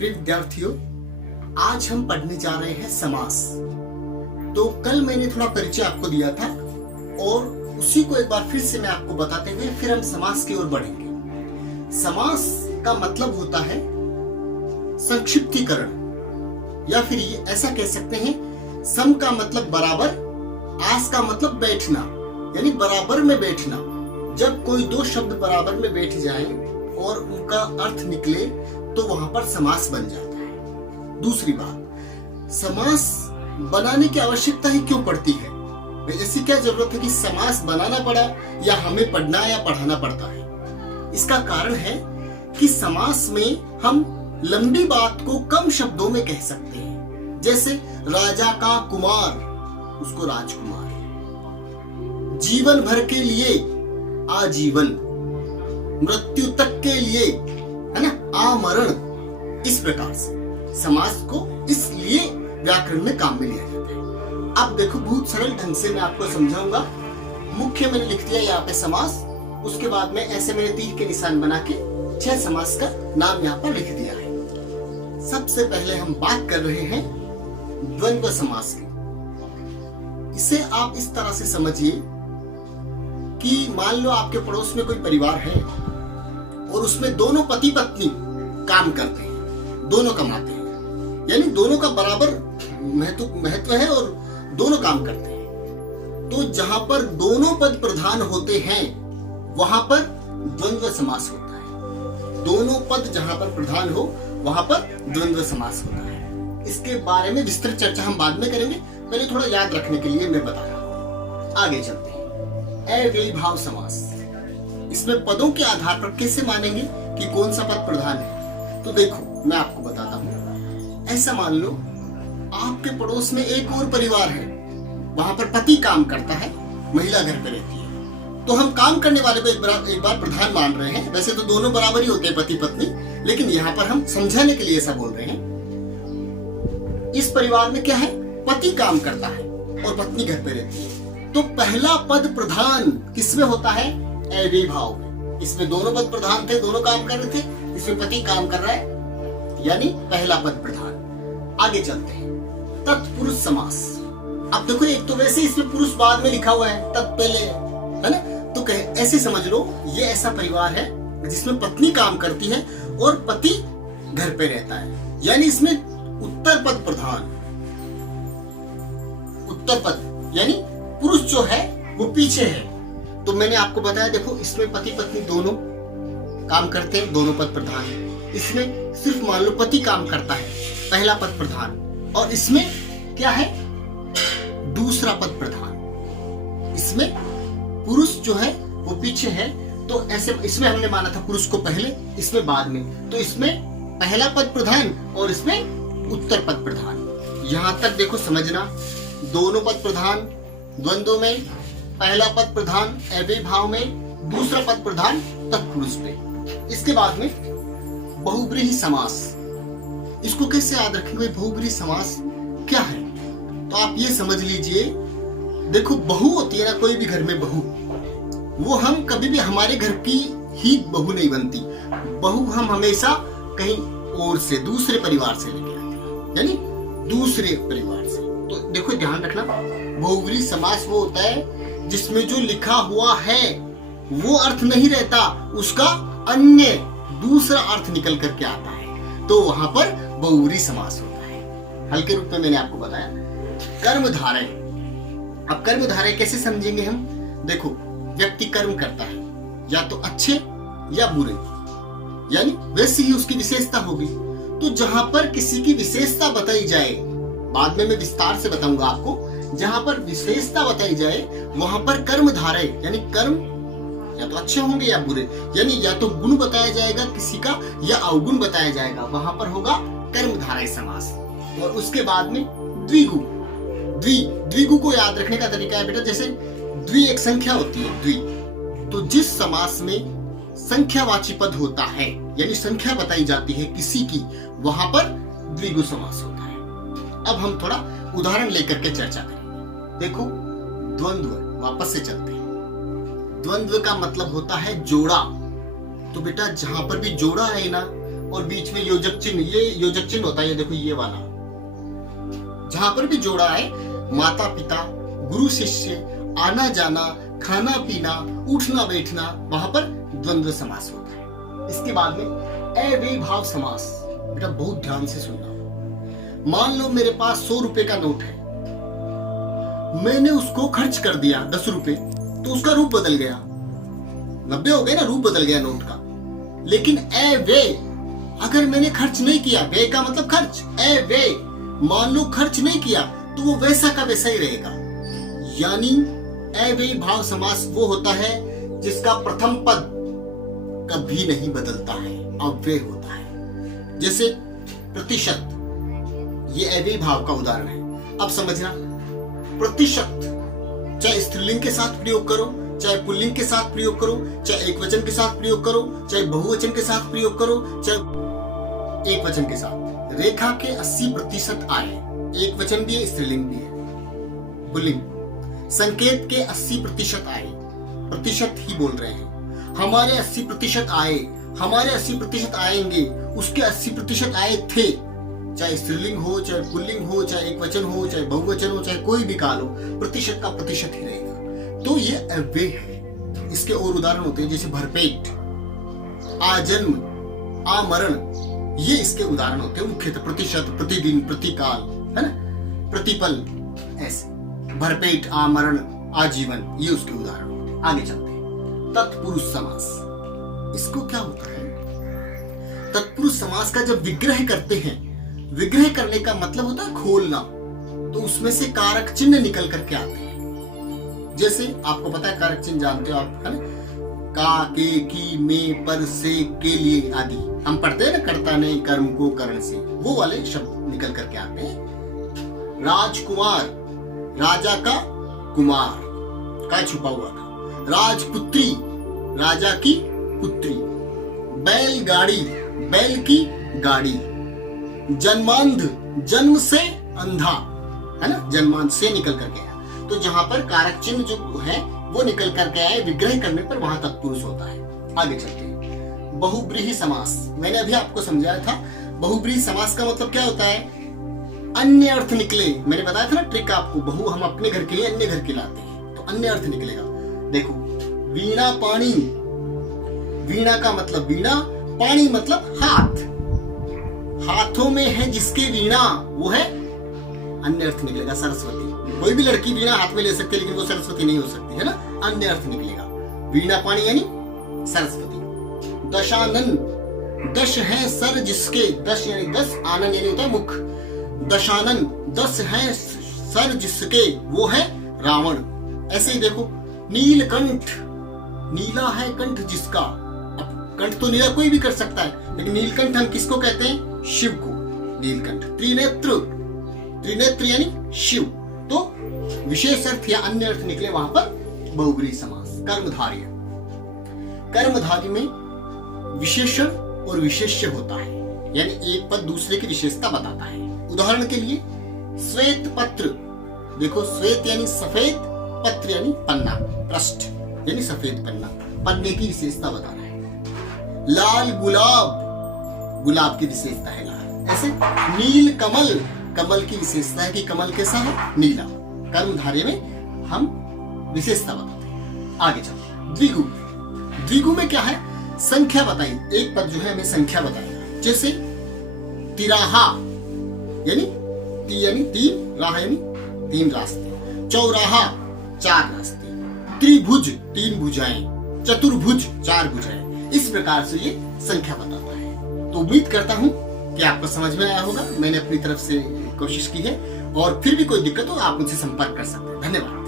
प्रिय विद्यार्थियों, आज हम पढ़ने जा रहे हैं समास। तो कल मैंने थोड़ा परिचय आपको दिया था और उसी को एक बार फिर से मैं आपको बताते हुए फिर हम समास की ओर बढ़ेंगे। समास का मतलब होता है संक्षिप्तीकरण, या फिर ये ऐसा कह सकते हैं, सम का मतलब बराबर, आस का मतलब बैठना, यानी बराबर में बैठना। जब कोई दो शब्द बराबर में बैठ जाएं और उनका अर्थ निकले तो वहां पर समास बन जाता है। दूसरी बात, समास बनाने की आवश्यकता ही क्यों पड़ती है? ऐसी क्या जरूरत है कि समास बनाना पड़ा या हमें पढ़ना या पढ़ाना पड़ता है? इसका कारण है कि समास में हम लंबी बात को कम शब्दों में कह सकते हैं। जैसे राजा का कुमार, उसको राजकुमार। जीवन भर के लिए आजीवन, मृत्यु तक के लिए, है ना, आमरण। इस प्रकार से समास को इसलिए व्याकरण में काम में लिया जाता है। अब देखो, बहुत सरल ढंग से मैं आपको समझाऊंगा। मुख्य मैंने लिख दिया यहाँ पे समास, उसके बाद में ऐसे मैंने तीर के निशान बना के 6 समास का नाम यहाँ पर लिख दिया है। सबसे पहले हम बात कर रहे हैं द्वंद्व समास की। इसे आप इस तरह से समझिए कि मान लो आपके पड़ोस में कोई परिवार है और उसमें दोनों पति पत्नी काम करते हैं, दोनों कमाते हैं, यानी दोनों का बराबर महत्व है और दोनों काम करते हैं। तो जहां पर दोनों पद प्रधान होते हैं वहां पर द्वंद्व समास होता है। दोनों पद जहां पर प्रधान हो वहां पर द्वंद्व समास होता है। इसके बारे में विस्तृत चर्चा हम बाद में करेंगे, पहले थोड़ा याद रखने के लिए मैं बता रहा हूं। आगे चलते हैं। अव्ययी भाव समास, इसमें पदों के आधार पर कैसे मानेंगे कि कौन सा पद प्रधान है? तो देखो, मैं आपको बताता हूं। ऐसा मान लो आपके पड़ोस में एक और परिवार है, वहां पर पति काम करता है, महिला घर पे रहती है। तो हम काम करने वाले को एक बार प्रधान मान रहे हैं। वैसे तो दोनों बराबर ही होते हैं, पति पत्नी, लेकिन यहाँ पर हम समझाने के लिए ऐसा बोल रहे हैं। इस परिवार में क्या है, पति काम करता है और पत्नी घर पे रहती है। तो पहला पद प्रधान किसमें होता है? अव्ययी भाव में। इसमें दोनों पद प्रधान थे, दोनों काम कर रहे थे, इसमें पति काम कर रहा है, यानी पहला पद प्रधान। आगे चलते हैं। तत्पुरुष समास। अब देखो, एक तो वैसे इसमें पुरुष बाद में लिखा हुआ है, तत् पहले है ना, तो ऐसे समझ लो ये ऐसा परिवार है जिसमें पत्नी काम करती है और पति घर पे रहता है, यानी इसमें उत्तर पद प्रधान। उत्तर पद यानी पुरुष जो है वो पीछे है। तो मैंने आपको बताया, देखो इसमें पति पत्नी दोनों काम करते हैं, दोनों पद प्रधान है। इसमें सिर्फ मान लो पति काम करता है, पहला पद प्रधान, और इसमें क्या है, दूसरा पद प्रधान। इसमें पुरुष जो है वो पीछे है। तो ऐसे इसमें हमने माना था पुरुष को पहले, इसमें बाद में। तो इसमें पहला पद प्रधान और इसमें उत्तर पद प्रधान। यहां तक देखो समझना, दोनों पद प्रधान द्वंद्व में, पहला पद प्रधान अव्ययी भाव में, दूसरा पद प्रधान तत्पुरुष पे। इसके बाद में बहुब्रीहि समास। इसको कैसे याद रखेंगे, बहुब्रीहि समास क्या है? तो आप ये समझ लीजिए, देखो बहू होती है ना, कोई भी घर में बहू, वो हम कभी भी हमारे घर की ही बहू नहीं बनती। बहू हम हमेशा कहीं और से, दूसरे परिवार से लेके आते हैं, यानी दूसरे परिवार से। तो देखो ध्यान रखना, बहुब्रीहि समास वो होता है जिसमें जो लिखा हुआ है वो अर्थ नहीं रहता, उसका अन्य दूसरा अर्थ निकल करके आता है, तो वहां पर बहुब्रीहि समास होता है। हल्के रूप में मैंने आपको बताया। कर्मधारय। अब कर्मधारय कैसे समझेंगे हम? देखो, व्यक्ति कर्म करता है, या तो अच्छे या बुरे, यानी वैसी ही उसकी विशेषता होगी। तो जहां पर किसी की विशेषता बताई जाए, बाद में मैं विस्तार से बताऊंगा आपको, जहां पर विशेषता बताई जाए वहां पर कर्मधारय, यानी कर्म या तो अच्छे होंगे या बुरे, यानी या तो गुण बताया जाएगा किसी का या अवगुण बताया जाएगा, वहां पर होगा कर्मधारय समास। और उसके बाद में द्विगु। द्विगु को याद रखने का तरीका है बेटा, जैसे द्वि एक संख्या होती है, द्वि। तो जिस समास में संख्यावाची पद होता है, यानी संख्या बताई जाती है किसी की, वहां पर द्विगु समास होता है। अब हम थोड़ा उदाहरण लेकर के चर्चा करेंगे। देखो, द्वंद्व, वापस से चलते हैं। द्वंद्व का मतलब होता है जोड़ा। तो बेटा जहां पर भी जोड़ा है ना, और बीच में योजक चिन्ह, ये योजक चिन्ह होता है, ये देखो ये वाला। जहां पर भी जोड़ा है माता पिता, गुरु शिष्य, आना जाना, खाना पीना, उठना बैठना, वहां पर द्वंद्व समास होता है। इसके बाद में अव्ययीभाव समास। बेटा बहुत ध्यान से सुनना। मान लो मेरे पास 100 रुपए का नोट है, मैंने उसको खर्च कर दिया 10 रुपए, तो उसका रूप बदल गया, 90 हो गए ना, रूप बदल गया नोट का। लेकिन अव्यय अगर मैंने खर्च नहीं किया, व्यय का मतलब खर्च, अव्यय मान लो खर्च नहीं किया, तो वो वैसा का वैसा ही रहेगा। यानी अव्ययीभाव समास वो होता है जिसका प्रथम पद कभी नहीं बदलता है, अव्यय होता है। जैसे प्रतिशत, ये अव्ययीभाव का उदाहरण है। अब समझना, प्रतिशत चाहे स्त्रीलिंग के साथ प्रयोग करो, चाहे पुल्लिंग के साथ प्रयोग करो, चाहे एक वचन के साथ प्रयोग करो, चाहे बहुवचन के साथ प्रयोग करो, चाहे एक वचन के साथ। रेखा के 80% आए, एक वचन भी है, स्त्रीलिंग भी है, पुल्लिंग। संकेत के 80% आए, प्रतिशत ही बोल रहे हैं। हमारे 80% आए, हमारे 80% आएंगे, उसके 80% आए थे, चाहे स्त्रीलिंग हो, चाहे पुल्लिंग हो, चाहे एक वचन हो, चाहे बहुवचन हो, चाहे कोई भी काल हो, प्रतिशत का प्रतिशत ही रहेगा। तो ये अव्यय है। इसके और उदाहरण होते हैं, जैसे भरपेट, आजन्म, आमरण, ये इसके उदाहरण होते हैं मुख्यतः। प्रतिशत, प्रतिदिन, प्रतिकाल, है ना, प्रतिपल, ऐसे भरपेट, आमरण, आजीवन, ये उसके उदाहरण होते हैं। आगे चलते हैं। तत्पुरुष समास, इसको क्या होता है? तत्पुरुष समास का जब विग्रह करते हैं, विग्रह करने का मतलब होता है खोलना, तो उसमें से कारक चिन्ह निकल करके आते हैं। जैसे आपको पता है कारक चिन्ह जानते हो आप, है ना, का, के, की, में, पर, से, के लिए आदि हम पढ़ते हैं ना, कर्ता ने कर्म को करण से, वो वाले शब्द निकल करके आते हैं। राजकुमार, राजा का कुमार का छुपा हुआ था। राजपुत्री, राजा की पुत्री। बैलगाड़ी, बैल की गाड़ी। जन्मांध, जन्म से अंधा, है ना, जन्मांध से निकल करके आया। तो जहां पर कारक चिन्ह जो है वो निकल करके आए, विग्रह करने पर वहां तत्पुरुष होता है। आगे चलते हैं। बहुब्रीहि समास, मैंने अभी आपको समझाया था। बहुब्रीहि समास का मतलब क्या होता है? अन्य अर्थ निकले। मैंने बताया था ना ट्रिक आपको, बहु हम अपने घर के लिए अन्य घर के लाते हैं, तो अन्य अर्थ निकलेगा। देखो, वीणा पाणी, वीणा का मतलब वीणा, पाणी मतलब हाथ, हाथों में है जिसके वीणा, वो है अन्य अर्थ निकलेगा सरस्वती। कोई भी लड़की वीणा हाथ में ले सकती है, लेकिन वो सरस्वती नहीं हो सकती, है ना, अन्य अर्थ निकलेगा। वीणा पाणी यानी सरस्वती। दशानन, दश है सर जिसके, दश यानी 10, आनंद यानी होता है मुख। दशानन, 10 है सर जिसके, वो है रावण। ऐसे ही देखो, नीलकंठ, नीला है कंठ जिसका। अब कंठ तो नीला कोई भी कर सकता है, लेकिन नीलकंठ हम किसको कहते हैं? शिव को नीलकंठ। त्रिनेत्र, त्रिनेत्र यानी शिव। तो विशेष अर्थ या अन्य अर्थ निकले वहां पर बहुब्रीहि समास। कर्मधारय, कर्मधारी में विशेषण और विशेष्य होता है, यानी एक पद दूसरे की विशेषता बताता है। उदाहरण के लिए श्वेत पत्र, देखो श्वेत यानी सफेद, पत्र यानी पन्ना, पृष्ठ यानी सफेद पन्ना, पन्ने की विशेषता बता रहा है। लाल गुलाब, गुलाब की विशेषता है लाल। ऐसे नील कमल, कमल की विशेषता है कि कमल कैसा है? नीला। कर्मधारय में हम विशेषता बताते हैं। आगे चलते हैं। द्विगु, द्विगु में क्या है? संख्या बताई, एक पद जो है हमें संख्या बताएगा। जैसे तिराहा यानी ती यानी 3, राह यानी 3 रास्ते। चौराहा 4 रास्ते। त्रिभुज 3 भुजाएं। चतुर्भुज 4 भुजाएं। इस प्रकार से ये संख्या बताता है। तो उम्मीद करता हूं कि आपको समझ में आया होगा। मैंने अपनी तरफ से कोशिश की है, और फिर भी कोई दिक्कत हो आप मुझसे संपर्क कर सकते हैं। धन्यवाद।